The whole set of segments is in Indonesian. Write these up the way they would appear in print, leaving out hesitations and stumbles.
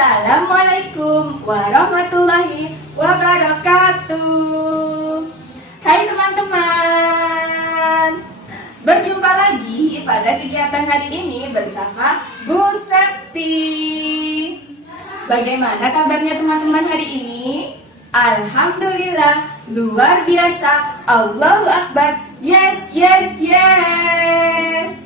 Assalamualaikum warahmatullahi wabarakatuh. Hai teman-teman, berjumpa lagi pada kegiatan hari ini bersama Bu Septi. Bagaimana kabarnya teman-teman hari ini? Alhamdulillah, luar biasa. Allahu Akbar. Yes, yes, yes.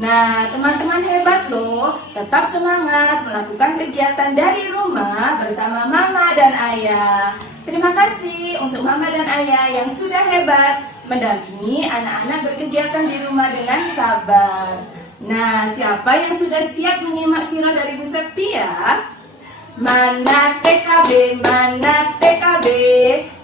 Nah, teman-teman hebat loh. Tetap semangat melakukan kegiatan dari rumah bersama mama dan ayah. Terima kasih untuk mama dan ayah yang sudah hebat mendampingi anak-anak berkegiatan di rumah dengan sabar. Nah, siapa yang sudah siap menyimak sirah dari Bu Septi ya? Mana TKB, mana TKB?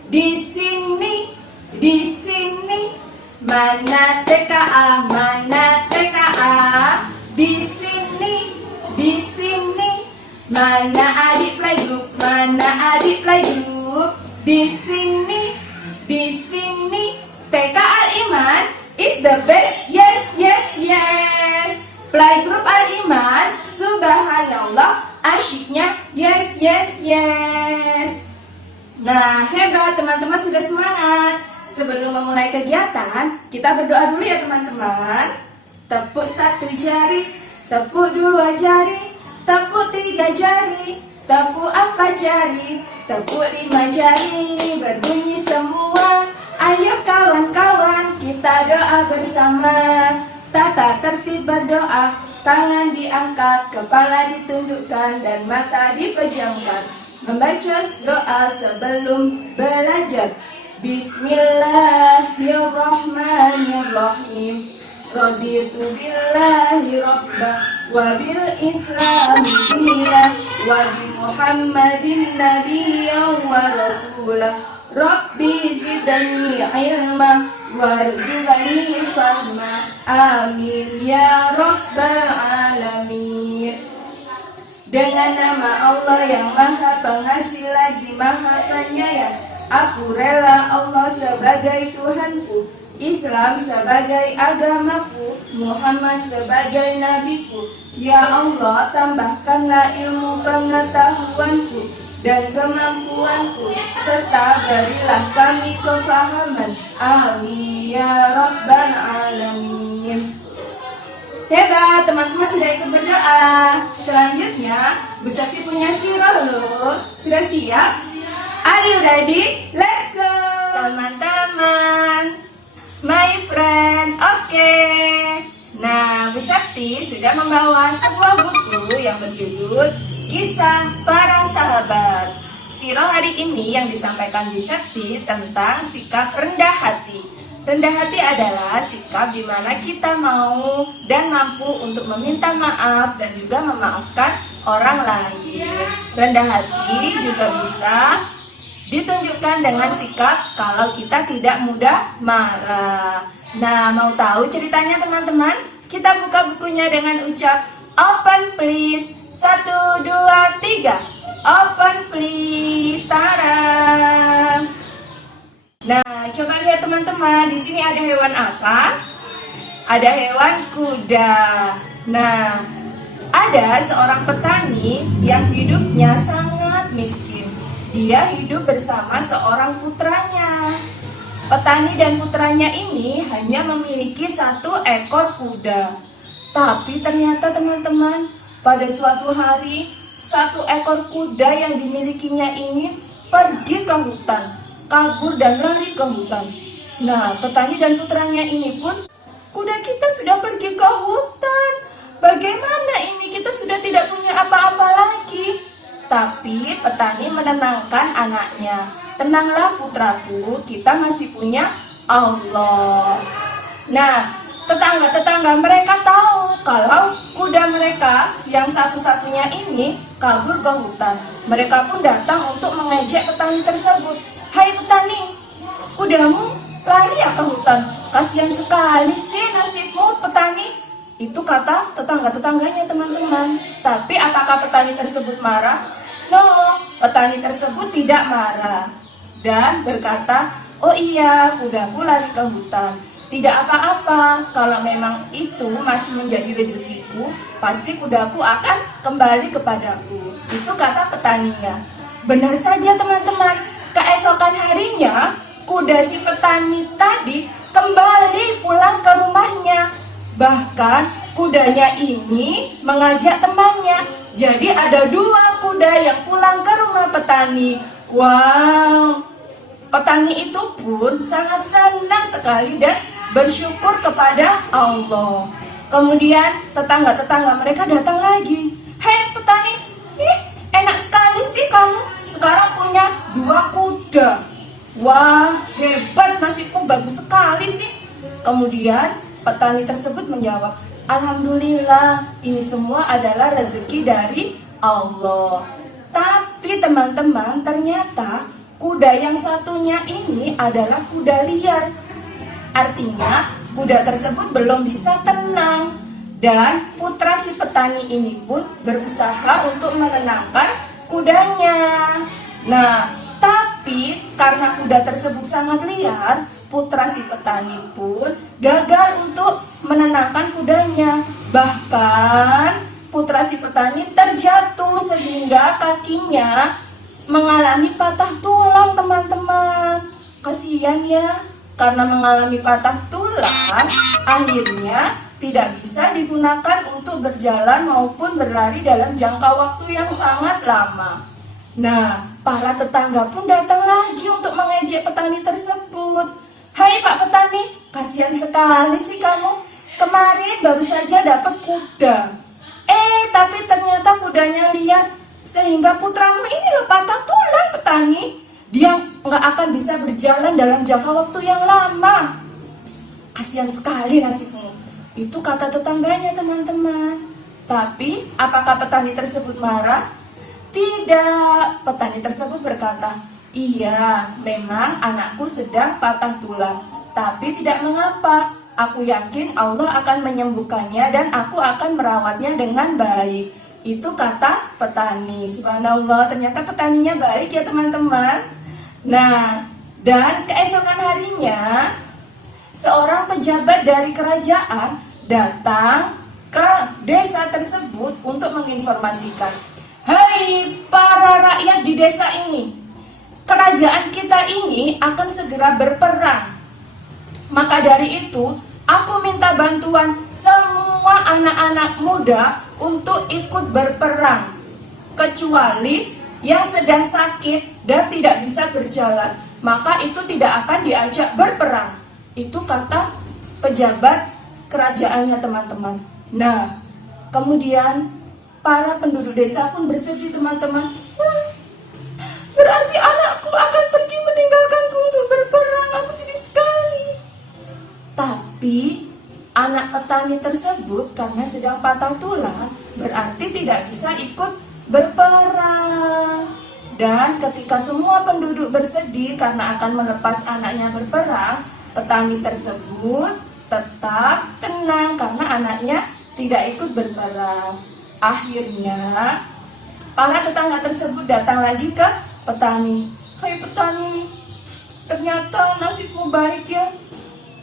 Di sini, di sini. Mana TKA, mana TKA? Di sini, di sini. Mana adik playgroup, mana adik playgroup? Di sini, di sini. TK Al-Iman is the best. Yes, yes, yes. Playgroup Al-Iman, subhanallah, asyiknya. Yes, yes, yes. Nah, hebat, teman-teman sudah semangat. Sebelum memulai kegiatan, kita berdoa dulu ya teman-teman. Tepuk satu jari, tepuk dua jari, tepuk tiga jari, tepuk empat jari, tepuk lima jari. Berbunyi semua, ayo kawan-kawan, kita doa bersama. Tata tertib berdoa, tangan diangkat, kepala ditundukkan, dan mata dipejamkan. Membaca doa sebelum belajar. Bismillahirrahmanirrahim. Raditu billahi rabba wa bil islami dinan wa bi Muhammadin nabiyyan wa rasulah. Rabbi zidni ilma warzuqni fahma. Amin ya rabbal alamin. Dengan nama Allah yang Maha Pengasih lagi Maha Penyayang, aku rela Allah sebagai Tuhanku, Islam sebagai agamaku, Muhammad sebagai nabiku. Ya Allah, tambahkanlah ilmu pengetahuanku dan kemampuanku, serta berilah kami kefahaman. Amin ya rabbal alamin. Hebat, teman-teman sudah ikut berdoa. Selanjutnya, Bu Septi punya sirah loh. Sudah siap? Are you ready? Let's go! Teman-teman, my friend, oke. Nah, Bu Septi sudah membawa sebuah buku yang berjudul Kisah Para Sahabat. Sirah hari ini yang disampaikan Bu Septi tentang sikap rendah hati. Rendah hati adalah sikap di mana kita mau dan mampu untuk meminta maaf dan juga memaafkan orang lain. Rendah hati juga bisa ditunjukkan dengan sikap kalau kita tidak mudah marah. Nah, mau tahu ceritanya teman-teman? Kita buka bukunya dengan ucap open please. 1, 2, 3. Open please. Tara. Nah, coba lihat teman-teman, di sini ada hewan apa? Ada hewan kuda. Nah, ada seorang petani yang hidupnya sangat miskin. Dia hidup bersama seorang putranya. Petani dan putranya ini hanya memiliki 1 ekor kuda. Tapi ternyata teman-teman, pada suatu hari 1 ekor kuda yang dimilikinya ini pergi ke hutan, kabur dan lari ke hutan. Nah, petani dan putranya ini pun, kuda kita sudah pergi ke hutan. Bagaimana ini? Kita sudah tidak punya apa-apa lagi. Tapi petani menenangkan anaknya. Tenanglah putraku, kita masih punya Allah. Nah, tetangga-tetangga mereka tahu kalau kuda mereka yang satu-satunya ini kabur ke hutan. Mereka pun datang untuk mengejek petani tersebut. Hai petani, kudamu lari ya ke hutan. Kasihan sekali sih nasibmu petani. Itu kata tetangga-tetangganya teman-teman. Tapi apakah petani tersebut marah? No, petani tersebut tidak marah. Dan berkata, oh iya, kudaku lari ke hutan. Tidak apa-apa, kalau memang itu masih menjadi rezekiku, pasti kudaku akan kembali kepadaku. Itu kata petaninya. Benar saja teman-teman. Keesokan harinya, kuda si petani tadi kembali pulang ke rumahnya. Bahkan kudanya ini mengajak temannya. Jadi ada 2 kuda yang pulang ke rumah petani. Wow, petani itu pun sangat senang sekali dan bersyukur kepada Allah. Kemudian tetangga-tetangga mereka datang lagi. Hei petani, enak sekali sih kamu sekarang punya 2 kuda. Wah, hebat, nasibmu bagus sekali sih. Kemudian petani tersebut menjawab, alhamdulillah, ini semua adalah rezeki dari Allah. Tapi teman-teman, ternyata kuda yang satunya ini adalah kuda liar. Artinya, kuda tersebut belum bisa tenang. Dan putra si petani ini pun berusaha untuk menenangkan kudanya. Nah, tapi karena kuda tersebut sangat liar, putra si petani pun gagal untuk menenangkan kudanya. Bahkan putra si petani terjatuh sehingga kakinya mengalami patah tulang, teman-teman. Kasihan ya, karena mengalami patah tulang, akhirnya tidak bisa digunakan untuk berjalan maupun berlari dalam jangka waktu yang sangat lama. Nah, para tetangga pun datang lagi untuk mengejek petani tersebut. Hai Pak Petani, kasihan sekali sih kamu. Kemarin baru saja dapat kuda. Tapi ternyata kudanya liar sehingga putramu ini patah tulang petani. Dia nggak akan bisa berjalan dalam jangka waktu yang lama. Kasihan sekali nasibmu. Itu kata tetangganya, teman-teman. Tapi apakah petani tersebut marah? Tidak. Petani tersebut berkata, iya, memang anakku sedang patah tulang, tapi tidak mengapa. Aku yakin Allah akan menyembuhkannya dan aku akan merawatnya dengan baik. Itu kata petani. Subhanallah, ternyata petaninya baik ya teman-teman. Nah, dan keesokan harinya, seorang pejabat dari kerajaan datang ke desa tersebut untuk menginformasikan. Hai para rakyat di desa ini, kerajaan kita ini akan segera berperang. Maka dari itu, aku minta bantuan semua anak-anak muda untuk ikut berperang, kecuali yang sedang sakit dan tidak bisa berjalan, maka itu tidak akan diajak berperang. Itu kata pejabat kerajaannya, teman-teman. Nah, kemudian para penduduk desa pun bersedih, teman-teman. Berarti anakku akan pergi meninggalkanku untuk berperang. Aku sedih sekali. Tapi anak petani tersebut karena sedang patah tulang, berarti tidak bisa ikut berperang. Dan ketika semua penduduk bersedih karena akan melepas anaknya berperang, petani tersebut tetap tenang karena anaknya tidak ikut berperang. Akhirnya para tetangga tersebut datang lagi ke petani. Hai petani, ternyata nasibmu baik ya.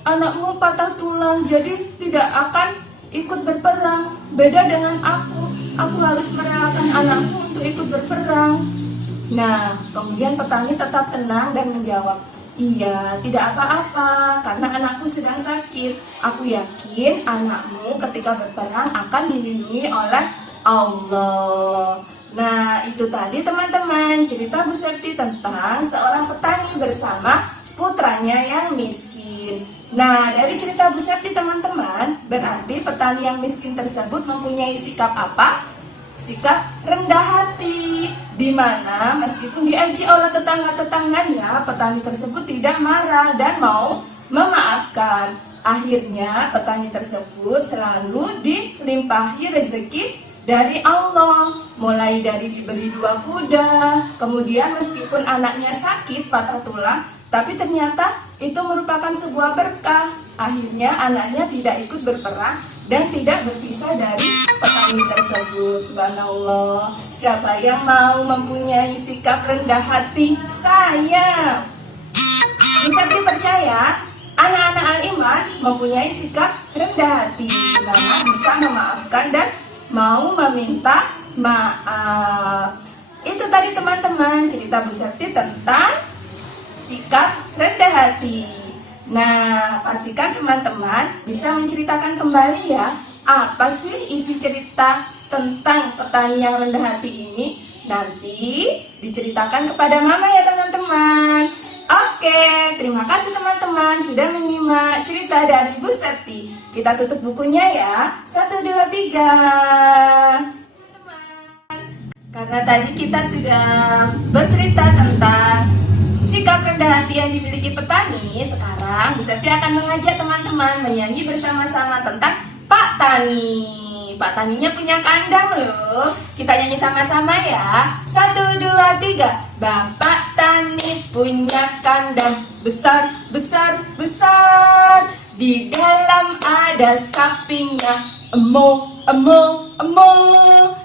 Anakmu patah tulang, jadi tidak akan ikut berperang. Beda dengan aku harus merelakan anakku untuk ikut berperang. Nah, kemudian petani tetap tenang dan menjawab, iya, tidak apa-apa, karena anakku sedang sakit. Aku yakin anakmu ketika berperang akan dilindungi oleh Allah. Nah, itu tadi teman-teman cerita Bu Septi tentang seorang petani bersama putranya yang miskin. Nah, dari cerita Bu Septi teman-teman, berarti petani yang miskin tersebut mempunyai sikap apa? Sikap rendah hati, di mana meskipun diaji oleh tetangga-tetangganya, petani tersebut tidak marah dan mau memaafkan. Akhirnya petani tersebut selalu dilimpahi rezeki dari Allah, mulai dari diberi 2 kuda, kemudian meskipun anaknya sakit patah tulang, tapi ternyata itu merupakan sebuah berkah. Akhirnya anaknya tidak ikut berperang dan tidak berpisah dari petani tersebut. Subhanallah, siapa yang mau mempunyai sikap rendah hati? Saya. Bisa dipercaya, anak-anak Al-Iman mempunyai sikap rendah hati, dimana bisa memaafkan dan mau meminta maaf. tadi teman-teman cerita Bu Septi tentang sikap rendah hati. Nah, pastikan teman-teman bisa menceritakan kembali ya, apa sih isi cerita tentang petani yang rendah hati ini? Nanti diceritakan kepada mama ya teman-teman. Oke, terima kasih teman-teman sudah menyimak cerita dari Bu Septi. Kita tutup bukunya ya. 1, 2, 3. Karena tadi kita sudah bercerita tentang sikap rendah hati yang dimiliki petani, sekarang Bu Septi akan mengajak teman-teman menyanyi bersama-sama tentang Pak Tani. Pak Taninya punya kandang loh. Kita nyanyi sama-sama ya. 1, 2, 3. Bapak Tani punya kandang besar, besar, besar. Di dalam ada sapinya. Emo, emo, emo.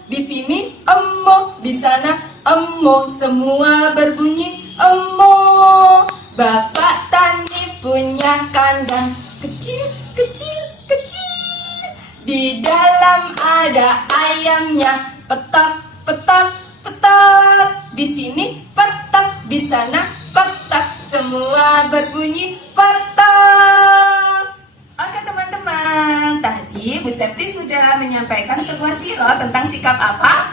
Di sini emo, di sana emo. Semua berbunyi emo. Bapak Tani punya kandang kecil, kecil, kecil. Di dalam ada ayamnya. Petak, petak, petak. Di sini petak, di sana petak. Semua berbunyi petak. Oke teman-teman, tadi Bu Septi sudah menyampaikan sebuah siro tentang sikap apa?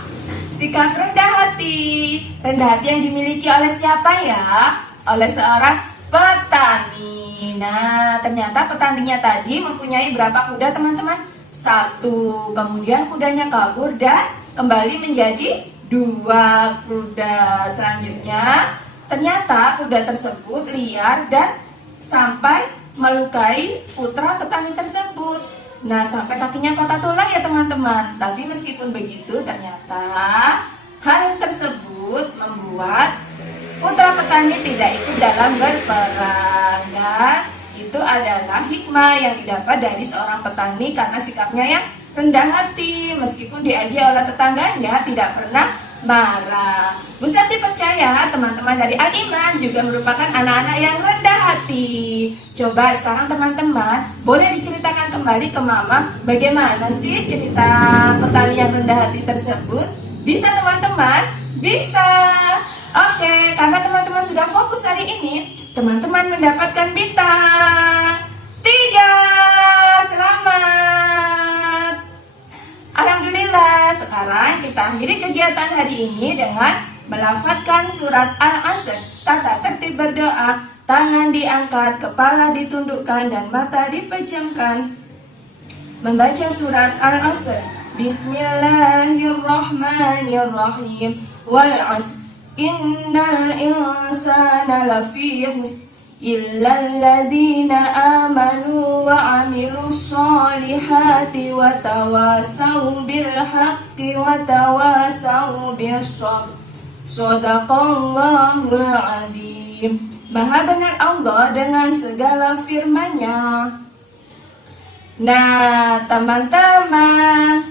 Sikap rendah hati. Rendah hati yang dimiliki oleh siapa ya? Oleh seorang petani. Nah, ternyata petaninya tadi mempunyai berapa kuda teman-teman? 1. Kemudian kudanya kabur dan kembali menjadi 2 kuda. Selanjutnya, ternyata kuda tersebut liar dan sampai melukai putra petani tersebut. Nah, sampai kakinya patah tulang ya teman-teman. Tapi meskipun begitu, ternyata hal tersebut membuat putra petani tidak ikut dalam berperang. Dan itu adalah hikmah yang didapat dari seorang petani karena sikapnya yang rendah hati. Meskipun diajak oleh tetangganya, tidak pernah marah. Bu Septi percaya teman-teman dari Al-Iman juga merupakan anak-anak yang rendah hati. Coba sekarang teman-teman boleh diceritakan kembali ke mama bagaimana sih cerita petani yang rendah hati tersebut? Bisa teman-teman? Bisa. Oke, karena teman-teman sudah fokus hari ini, teman-teman mendapatkan bintang 3. Selamat. Alhamdulillah, sekarang kita akhiri kegiatan hari ini dengan melafadzkan surat Al-Asr. Tata tertib berdoa, tangan diangkat, kepala ditundukkan, dan mata dipejamkan. Membaca surat Al-Asr. Bismillahirrahmanirrahim. Wal 'asr. Innal insana lafi khusr. Illal ladzina amanu wa amilus solihati wa tawasau bil haqqi wa tawasau bis sabr. Shadaqallahul azim. Maha benar Allah dengan segala firman-Nya. Nah, teman-teman,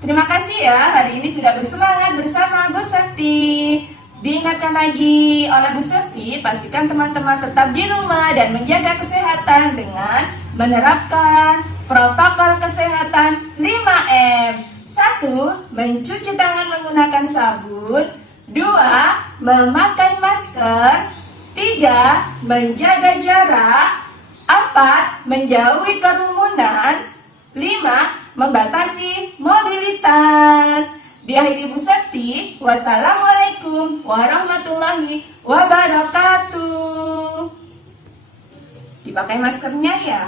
terima kasih ya hari ini sudah bersemangat bersama Bu Septi. Diingatkan lagi oleh Bu Septi, pastikan teman-teman tetap di rumah dan menjaga kesehatan dengan menerapkan protokol kesehatan 5M. 1. Mencuci tangan menggunakan sabun. 2. Memakai masker. 3. Menjaga jarak. 4. Menjauhi kerumunan. 5. Membatasi mobilitas. Diakhiri Bu Septi, wassalamualaikum warahmatullahi wabarakatuh. Dipakai maskernya ya.